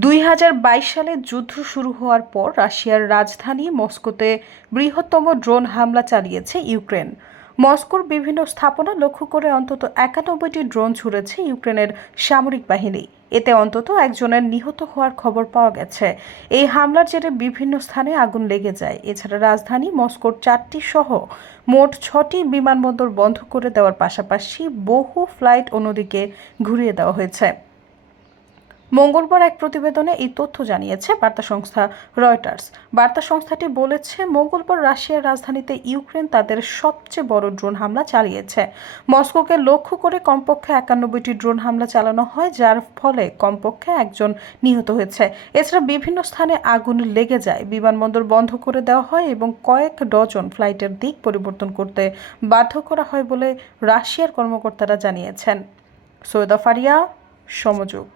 2022 সালে যুদ্ধ শুরু হওয়ার পর রাশিয়ার রাজধানী মস্কোতে বৃহত্তম ড্রোন হামলা চালিয়েছে ইউক্রেন। মস্কোর বিভিন্ন স্থাপনা লক্ষ্য করে অন্তত 91টি ড্রোন ছুড়েছে ইউক্রেনের সামরিক বাহিনী। এতে অন্তত একজনের নিহত হওয়ার খবর পাওয়া গেছে। এই হামলার জেরে বিভিন্ন স্থানে আগুন লেগে যায়। এছাড়া রাজধানী মস্কোর 4টি সহ মোট 6টি বিমানবন্দর বন্ধ করে দেওয়ার পাশাপাশি বহু ফ্লাইট অন্যদিকে ঘুরিয়ে দেওয়া হয়েছে। মঙ্গলবার এক প্রতিবেদনে এই তথ্য জানিয়েছে বার্তা সংস্থা রয়টার্স। বার্তা সংস্থাটি বলেছে, মঙ্গলবার রাশিয়ার রাজধানীতে ইউক্রেন তাদের সবচেয়ে বড় ড্রোন হামলা চালিয়েছে। মস্কোকে লক্ষ্য করে কমপক্ষে 91টি ড্রোন হামলা চালানো হয়, যার ফলে কমপক্ষে একজন নিহত হয়েছে। এছাড়া বিভিন্ন স্থানে আগুন লেগে যায়, বিমানবন্দর বন্ধ করে দেওয়া হয় এবং কয়েক ডজন ফ্লাইটের দিক পরিবর্তন করতে বাধ্য করা হয় বলে রাশিয়ার কর্মকর্তারা জানিয়েছেন। সৈয়দা ফারিয়া, সমযোগ।